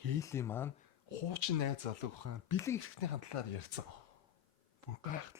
Хейли маань хуучин найз залуухан бэлэг эрхтний талаар ярьсан. Бүр гайхал.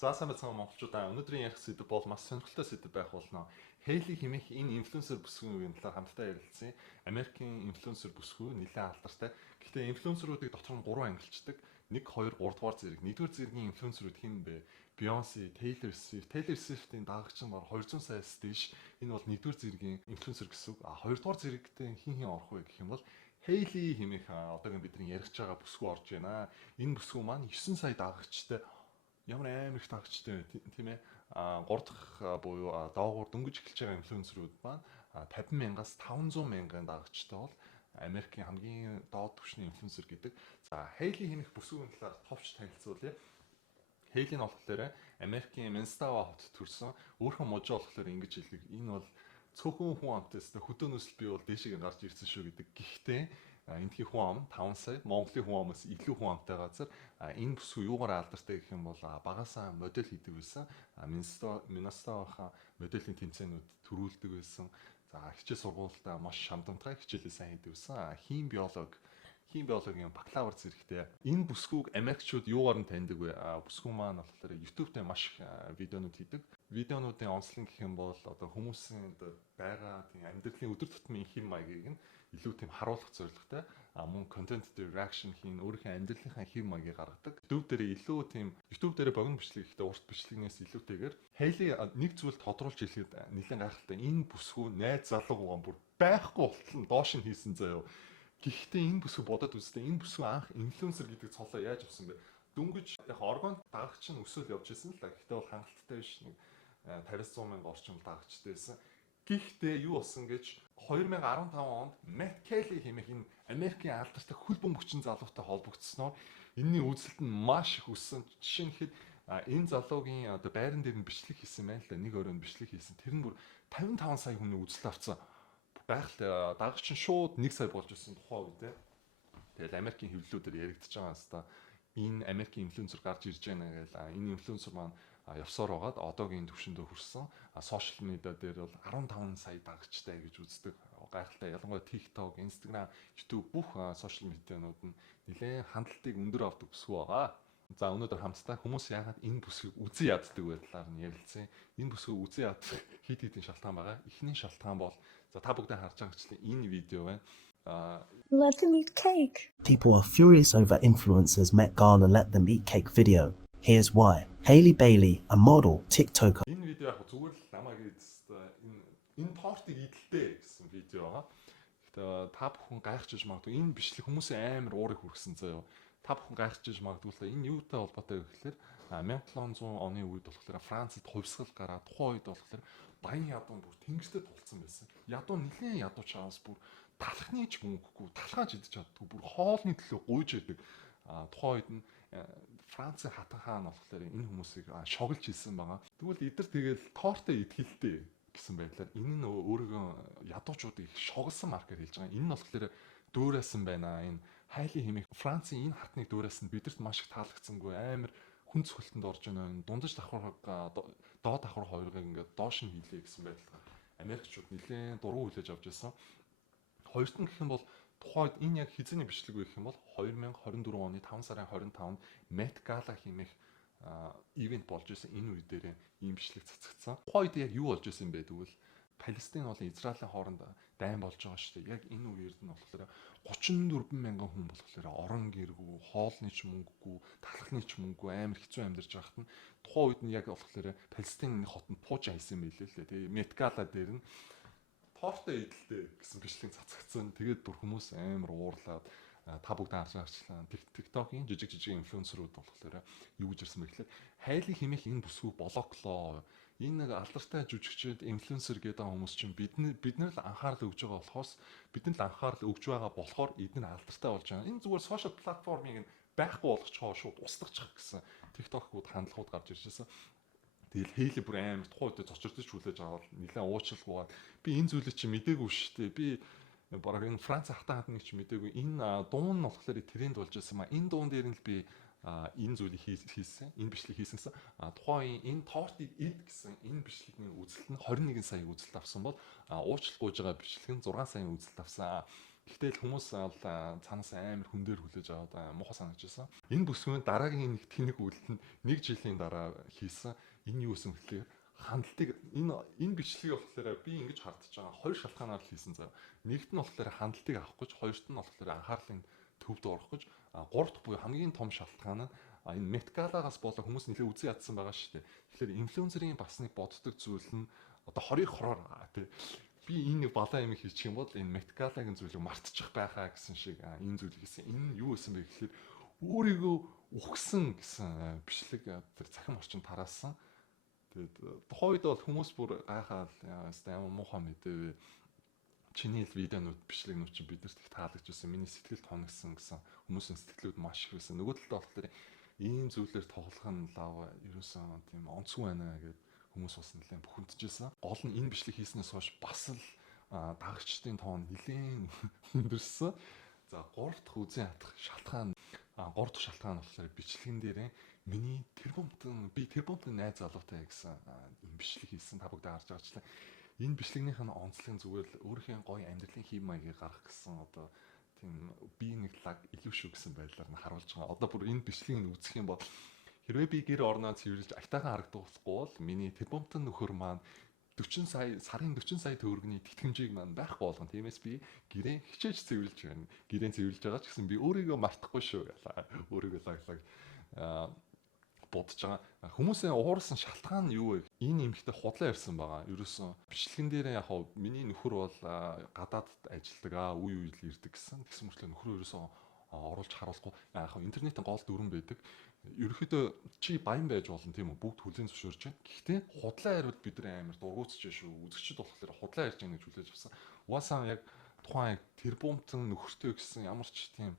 За сайн байцгаана монголчуудаа. Өнөөдрийн ярих сэдв бол маш сонирхолтой сэдв байх болно. Хейли хэмээх энэ инфлюенсер бүсгүйн талаар хамтдаа ярилцсан. Америкийн инфлюенсер бүсгүй нэлээд алдартай. Гэхдээ инфлюенсеруудыг дотор нь 3 ангилчдаг. 1, 2, 3 дугаар зэрэг. 1-р зэргийн инфлюенсерүүд хэн бэ? Beyoncé, Taylor Swift. Taylor Swift-ийн дагагч нь баг 200 саяас дээш. Энэ бол 1-р зэргийн инфлюенсер гэсэн үг. 2-дугаар зэрэгтээ хэн орох вэ гэх юм бол Хейли хэмээх одоогийн бидний ярих байгаа бүсгүй орж байна. Энэ бүсгүй маань 9 сая дагагчтай. Ямар амар их дагагчтай тийм ээ. 3 дахь буюу доогуур дөнгөж эхэлж байгаа инфлюенсерүүд маань 50 мянгаас 500 мянган дагагчтай бол Америкийн хамгийн доод түвшний инфлюенсер гэдэг. За Хейли хэмээх бүсгүйн талаар товч танилцуулъя. Хейли нь болохоор Америкийн Менстава хотод төрсэн. Өөрхөн мужаа болохоор ингэж хэлдэг. Энэ бол цөөхөн хүн амтаас хөдөөнөөс би бол дээшээ гарч ирсэн шүү гэдэг. Гэхдээ эндхийн хүн ам 5 сая, Монголын хүн амаас илүү хүн амтай газар энэ бүсгүй юугаар алдартай гэх юм бол багасаа модель хийдэг байсан. Миннесотагийн моделийн тэмцээнүүд төрүүлдэг байсан. За хичээл сургуультай маш шамдамтай хичээлээ сайн хийдэг байсан. Хим биологийн бакалавр зэрэгтэй. Энэ бүсгүйг Америкчууд юугаар нь таньдаг вэ? Бүсгүй маань болохоор YouTube дээр маш их видеонууд хийдэг. Видеонуудын онцлог гэх юм бол одоо хүмүүсийн байгаа тийм амьдралын өдөр тутмын хэм маягийг нь илүү тийм харуулах зорилготой мөн контент дээр реакшн хийн өөрийнхөө амьдралынхаа хэм маягийг гаргадаг. YouTube дээр богино бичлэг ихтэй урт бичлэгнээс илүүтэйгээр Хейли нэг зүйл тодруулж хэлэхэд нэлээд гайхалтай. Энэ бүсгүй найз залуугаа бүр байхгүй болтол нь доош нь хийсэн заяо. Гэхдээ энэ бүсгүй бодоод үзтээ энэ бүсгүй анх инфлюенсер гэдэг цолоо яаж авсан бэ? Дөнгөж яг оргонд дагагч нь өсөөл явж исэн л да. Гэхдээ бол хангалттай биш нэг 50-100 мянга орчим дагагчтай байсан. Гэхдээ юу болсон гэж 2015 онд Matt Kelly хэмээх энэ Америкийн алдартай хөл бөмбөгчин залуутай холбогдсноор энэний үзэлт нь маш их өссөн. Жишээ нь хэд энэ залуугийн одоо байран дээр нь бичлэг хийсэн байна л да. Нэг өрөөнд бичлэг хийсэн. Тэр нь бүр 55 сая хүний үзэлт авсан. Гайхалтай дагагч нь шууд 1 сая болж ирсэн тухайн үед. Тэгэл Америкийн хэвлэлүүдээр яригдчихэж байгаа юм байна. Энэ Америкийн инфлюенсер гарч ирж байна гэж энэ инфлюенсер маань явсаар байгаад одоогийн түвшиндээ хүрсэн. Сошиал медиа дээр бол 15 сая дагагчтай гэж үздэг. Гайхалтай ялангуяа TikTok, Instagram, YouTube бүх сошиал медианууд нь нэлээд хандлтыг өндөр авдаг бүсгүй байгаа. За өнөөдөр хамтдаа хүмүүс яагаад энэ бүсгийг үзэн яддаг вэ талаар нь ярилцсан. Энэ бүсгийг үзэн ядах хэд хэдэн шалтгаан байгаа. Эхний шалтгаан бол за та бүгдээ харж байгаа гэжлээ энэ видео байна. Let them eat cake. People are furious over influencers Met Gala let them eat cake video. Here's why. Hailey Bailey, a model, TikToker. Энэ видео яг зүгээр л намайг энэ тортыг идэлтэй гэсэн видео байгаа. Гэхдээ та бүхэн гайхчихж магадгүй энэ бичлэг хүмүүсийн амар уурыг хүргэсэн заяо. Та бүхэн гайхчихж магадгүй л энэ юутай холбоотой вэ гэхээр 1700 оны үед болохоор Францад хувьсгал гараад тухайн үед болохоор баян ядуу бүр тэнгистэй тулцсан байсан. Ядуу нэлээд ядуу чаас бүр талхны ч мөнгөгүй, талхаач идэж чаддгүй бүр хоолны төлөө гуйж яадаг. Тухайн үед нь Францын хатан хаан болохоор энэ хүмүүсийг шоглож хэлсэн байгаа. Тэгвэл эдгээр тэгэл тортой идэлтэй гэсэн байдлаар энэ нь өөрийгөө ядуучуудыг шоглосон маркер хэлж байгаа. Энэ нь болохоор дөөрөөсөн байна. Энэ Хайли хэмээх Францын энэ хатныг дөөрөөсөн бидэрт маш их таалагдсангүй амар хүн цогцолтонд орж байна. Дундаж давхар доод давхар хоёрыг ингээд доош нь хийлээ гэсэн байдлаар Америкчууд нэлээд дургу хүлээж авч байсан. Хоёрт нь гэх юм бол тухайд энэ яг хизээний бичлэг байх юм бол 2024 оны 5 сарын 25-нд Met Gala хэмээх ивент болж исэн энэ үе дээр ийм бичлэг цацагдсан. Тухайд яг юу болж исэн бэ гэвэл Палестин болон Израилийн хооронд дайн болж байгаа шүү дээ. Яг энэ үеэр нь болохоор 34 мянган хүн болохоор орон гэргүй, хоолны ч мөнгөгүй, талхны ч мөнгөгүй амар хэцүү амьдарч байхад нь тухайн үед нь яг болохоор Палестины хотод пууж хайсан байлээ л дээ. Тэгээ Met Gala дээр нь тортой идэлтэй гэсэн бичлэг цацагдсан. Тэгээд бүр хүмүүс амар уурлаад та бүгд харж байгаачлаа. TikTok-ийн жижиг инфлюенсерүүд болохоор юу гэж ирсэн бэ гэхээр Хайли хэмээх энэ бүсгүй блоклоо. Энэ нэг алдартай жүжигчид инфлюенсер гэдэг хүмүүс чинь биднэр л анхаарал өгж байгаа болохоор эдгээр алдартай болж байгаа. Энэ зүгээр сошиал платформыг байхгүй болгочихоо шууд устгах гэсэн TikTok-ууд хандлагууд гарч ирж байсан. Тэгэл Хейли бүр амар тухайн үед зочирдож хүлээж аваад нэлээд уучлалгүйгээд би энэ зүйлийг чи мдээгүй шүү дээ. Би бараг энэ Франц хатан хатныг чи мдээгүй. Энэ дуун нь болохоор тренд болж байсан маа. Энэ дуун дээр нь л би энэ зүйлийг хийсэн. Энэ бичлэг хийсэнсэн. Тухайн энэ тортыг ид гэсэн энэ бичлэгийн үзэлт нь 21 сая үзэлт авсан бол уучлал гуйж байгаа бичлэг нь 6 сая үзэлт авсан. Гэхдээ л хүмүүс цаанаас амар хүн дээр хүлээж аваад муухай санагдчихсан. Энэ бүсгүйн дараагийн нэг тэнэг үйлдэл нь 1 жилийн дараа хийсэн. Энэ юу гэсэн хэлээ хандлтыг энэ бичлэгийг болохоор би ингэж хардж байгаа. Хоёр шалтгаанаар л хийсэн зав. Нэгт нь болохоор хандлтыг авах гэж, хоёрт нь болохоор анхаарлын төвд орох гэж, гурав дахь буюу хамгийн том шалтгаан нь энэ метгалагаас болоо хүмүүс нэлээд үзий ядсан байгаа шүү дээ. Тэгэхээр инфлюенсерийн бас нэг боддог зүйл нь одоо хорийг хороор тий би энэ нэг балаа юм хийчих юм бол энэ метгалагийн зүйлийг мартчих байхаа гэсэн шиг энэ зүйл хийсэн. Энэ юу гэсэн бэ гэхээр өөрийгөө үхсэн гэсэн бичлэг тэр цахим орчинд тараасан. Тэгээд тухайд бол хүмүүс бүр гайхаад ямар муухай мэдээвэ. Чиний л видеонууд бичлэгнүүд чинь биднэрт их таалагдчихсан. Миний сэтгэл тоногсон гэсэн хүмүүсийн сэтгэлүүд маш их байсан. Нөгөө талд болохоор ийм зүйлээр тоглох нь лав ерөөсөн тийм онцгүй байна гэд хүмүүс бас нэлээд бухимдчихсан. Гол нь энэ бичлэг хийснээс хойш бас л дагагчдын тоон нэлээд өндөрсөн. За 3 дахь үзэн хатах шалтгаан 3 дахь шалтгаан болохоор бичлэгэн дээрээ миний тэрбумтын найз залуутай гэсэн энэ бичлэг хийсэн та бүгд харж байгаачлаа. Энэ бичлэгнийх нь онцлог зүгээр л өөрийнхөө гоё амьдралын хэм маягийг гаргах гэсэн одоо тийм би нэг лаг илүү шүү гэсэн байдлаар нь харуулж байгаа. Одоо бүр энэ бичлэгийг үзэх юм бол хэрвээ би гэр орноо цэвэрлж айтайхан харагдахгүй бол миний тэрбумтын нөхөр маань 40 сая төгрөгийн тэтгэмжийг маань байхгүй болгоно. Тиймээс би гэрээ хичээж цэвэрлж байна. Гэрээ цэвэрлж байгаа ч гэсэн би өөрийгөө мартахгүй шүү гэлээ. Өөрийгөө лаглаг бодож байгаа. Хүмүүсийн уурсан шалтгаан нь юу вэ? Энэ эмэгтэй худлаа ярьсан байгаа. Ерөөсөн бичлэгэн дээр яг хав миний нөхөр бол гадаадд ажилладаг үе үйл ирдэг гэсэн. Тэгсэн мөртлөө нөхрөө ерөөсөн оруулж харуулахгүй. Яг хав интернетийн гол дүрэн байдаг. Ерөнхийдөө чи баян байж болно тийм үү? Бүгд хүлээн зөвшөөрч байна. Гэхдээ худлаа ярил бид нар амар дургуутж шүү. Үзэгчд болохоор худлаа ярьж байгаа гэж хүлээж авсан. Угаасаа яг тухайн тэрбумтын нөхөртэй гэсэн ямар ч тийм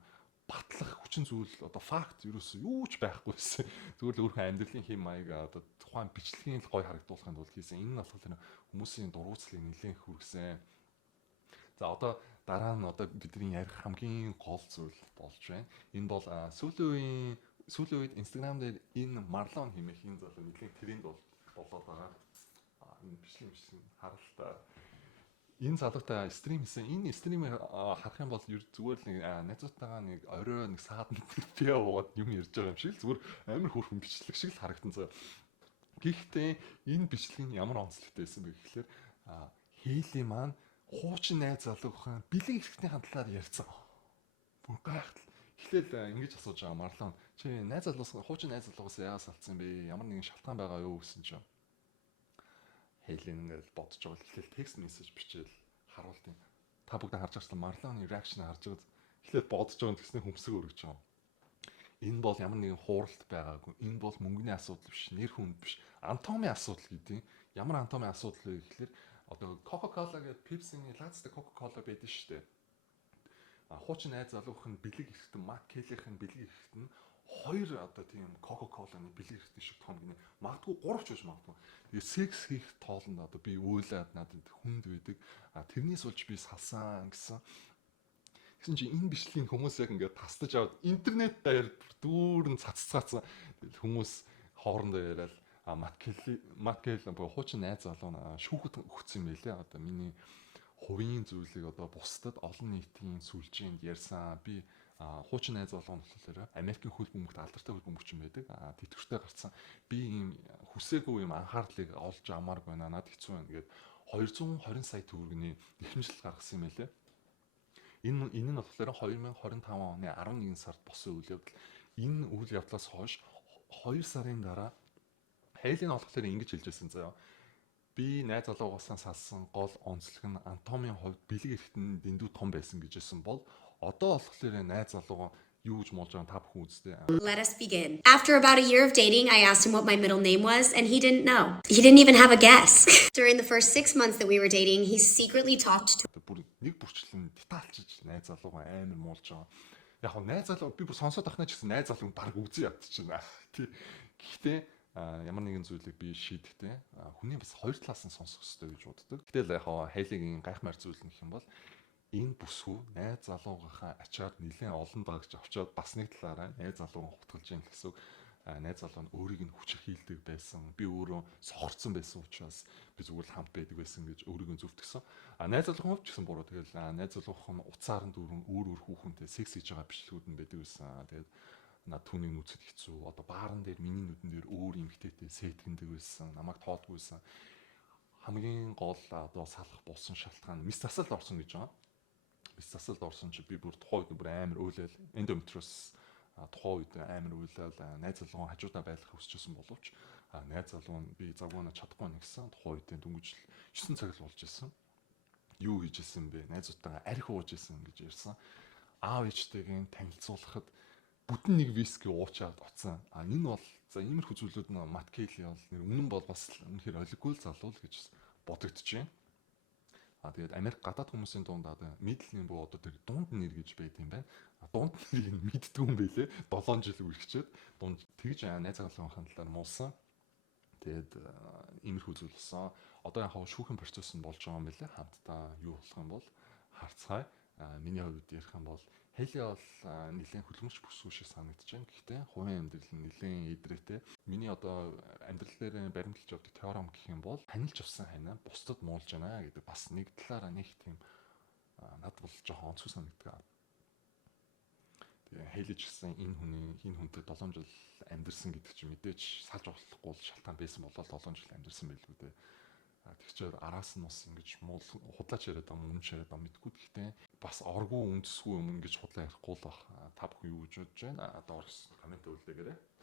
батлах хүчин зүйл одоо факт ерөөсөө юу ч байхгүйсэн. Зүгээр л өөрхөн амьдралын хэм маяг одоо тухайн бичлэгийн л гой харагдуулахын тулд хийсэн. Энэ нь болохоор хүмүүсийн дургуутслыг нэлээд хүргэсэн. За одоо дараа нь одоо бидний ярих хамгийн гол зүйл болж байна. Энэ бол сүүлийн үед Instagram дээр энэ Marlon хэмээх энэ залуу нэлээд тренд болоод байгаа. Энэ бичлэг харалтаа энэ залуутай стрим хийсэн. Энэ стримийг харах юм бол зүгээр л нэг найзуудтайгаа нэг орой нэг саадан пиа уугаад юм ярьж байгаа юм шиг л зүгээр амар хөөрхөн бичлэг шиг л харагдан заа. Гэхдээ энэ бичлэг нь ямар онцлогтой байсан бэ гэхээр Хейли маань хуучин найз залуухан бэлэг эрхтний хандлаар ярьсан. Бүр гайхал. Эхлээл ингэж асууж байгаа Marlon чи найз залуус хуучин найз залуугаас яагаас алдсан бэ? Ямар нэгэн шалтгаан байгаа юу гэсэн чинь Хейли ингээд бодож байгаа. Эхлээл текст мессеж бичээл харуулт юм. Та бүгд харж байгаа ч Marlon-ы реакшн харж байгаа. Эхлээл бодож байгаа гэснээр хөмсөг өргөж байгаа. Энэ бол ямар нэгэн хууралт байгаагүй. Энэ бол мөнгөний асуудал биш, нэр хүнд биш. Анатомийн асуудал гэдэг. Ямар анатомийн асуудал вэ гэхээр одоо Coca-Cola гэдэг Pepsi-ний лаацтай Coca-Cola байдаг шүү дээ. Хуучин найз залуухан бэлэг эрэхтэн Mark Kelly-ийн бэлэг эрэхтэн хоёр одоо тийм Coca-Cola-ны бэлэг эрэхтэн шиг том гинэ. Магадгүй 3 ч биш магадгүй. Тэгээ секс хийх тоолонд одоо би уйлаад надад хүнд байдаг. Тэрнээс болж би салсан гэсэн. Гэсэн чи энэ бичлэгийг хүмүүс яг ингээд тастаж аваад интернет дээр дүүрэн цаццгаацсан хүмүүс хоорондоо яриад Mark Kelly хуучин найз залуу шүүхэд өгсөн юм байлээ. Одоо миний хувийн зүйлийг одоо бусдад олон нийтийн сүлжээнд ярьсан. Би хуучин найз залуу нь болохоор Америкийн хөл бөмбөгт алдартай хөл бөмбөгч юм байдаг. Тэтгэвртэй гарсан. Би ийм хүсээгүй юм анхаарлыг олж амааргүй байна. Надад хэцүү байна гэдэг 220 сая төгрөгийн нэхэмжил гаргасан юм байлээ. Энэ нь болохоор 2025 оны 11 сард болсон үйл явдал. Энэ үйл явдлаас хойш 2 сарын дараа Хейли нь болохоор ингэж хэлж байсан заяа. Би найз залуугаас салсан гол онцлог нь анатомийн хувьд бэлэг эрэхтэн дэндүү том байсан гэж хэлсэн бол одоо болохоор найз залуугаа юу гэж молж байгаа та бүхэн үзтээ. Let us begin. After about a year of dating, I asked him what my middle name was, and he didn't know. He didn't even have a guess. During the first 6 months that we were dating, he secretly talked to Бүр нэг бүрчлэн детальчж найз залуугаа амар муулж байгаа. Яг нь найз залуу би бүр сонсоод ахна ч гэсэн найз залуу баг үзэн ядчихна. Гэхдээ ямар нэгэн зүйлийг би шийдэхдээ хүний бас хоёр талаас нь сонсох хэрэгтэй гэж боддог. Гэтэл яг Хейлигийн гайхмаар зүйл нь гэх юм бол энэ бүсгүй найз залуугийнхаа ачаар нэлээд олон дагж авчаад бас нэг талаараа найз залууг хутгалж яах гэсэн. найз залуу нь өөрийг нь хүчээр хийлдэг байсан. Би өөрөө сохорцсон байсан учраас би зүгээр хамт байдаг байсан гэж өөрийгөө зөвтгсөн. Найз залуухан хувьд ч гэсэн буруу. Тэгэл найз залуухан уцаар нь дүүрэн өөр хүүхэнтэй секс хийж байгаа бичлэгүүд нь байдаг байсан. Тэгээд над түүнийг нүцэд хэцүү. Одоо баарн дээр миний нүдэн дээр өөр эмгтээтэй сэтгэндэг байсан. Намайг тоодгүйсэн. Хамгийн гол одоо салах болсон шалтгаан мис засалд орсон гэж байгаа. Мис засалд орсон чи би бүр тухайн үед бүр амар уйлал эндометриоз тухайн үед амар уйлал найз залуу хажуудаа байлгах хүсчихсэн боловч найз залуу нь би завгуунаа чадахгүй нэг гэсэн тухайн үед дөнгөж 9 цаг л болж исэн. Юу хийж исэн бэ? Найзуудтайгаа арх ууж исэн гэж ярьсан. Аав ээжтэйгээ танилцуулахад бүтэн нэг виски уучаад оцсон. Энэ бол за иймэрхүү зүйлүүд нь Маткейли бол нэр үнэн бол бас үнэхээр олиггүй л залуу л гэж бодогдож байна. Тэгээд Америк гадаад хүмүүсийн дунд одоо мэдлийн буу одоо тэр дунд нэр гэж байт юм байна. Дунд нэрийг мэддэг юм байлээ. 7 жил үргэлжчээд дунд тэгж найз залуугийн талаар муусан. Тэгээд иймэрхүү зүйл болсон. Одоо яг шүүхэн процесс нь болж байгаа юм байлээ. Хамтдаа юу болох юм бол харцгаая. Миний хувьд ярих юм бол Хейли бол нэлээд хөлмөрч бүсгүй шиг санагдаж байна. Гэхдээ хувийн амьдрал нь нэлээд эдрээтэй. Миний одоо амьдрал дээр баримталж явдаг теорем гэх юм бол ханилж авсан хайнаа бусдад муулж байна гэдэг бас нэг талаараа нэг тийм над бол жоохон онцгой санагддаг. Тэгээ Хейли ч гэсэн энэ хүнтэй 7 жил амьдэрсэн гэдэг чинь мэдээж салж болохгүй шалтгаан байсан болол 7 жил амьдэрсэн байлгүй дээ. Тэгчээр араас нь бас ингэж худлаач яриад байгаа юм яриад байгаа мэдгүй. Гэхдээ бас оргуу үндэсгүй юм ингэж худлаа ярихгүй л бах. Та бүхэн юу гэж бодож байна? Доор комент үлдээгээрэй.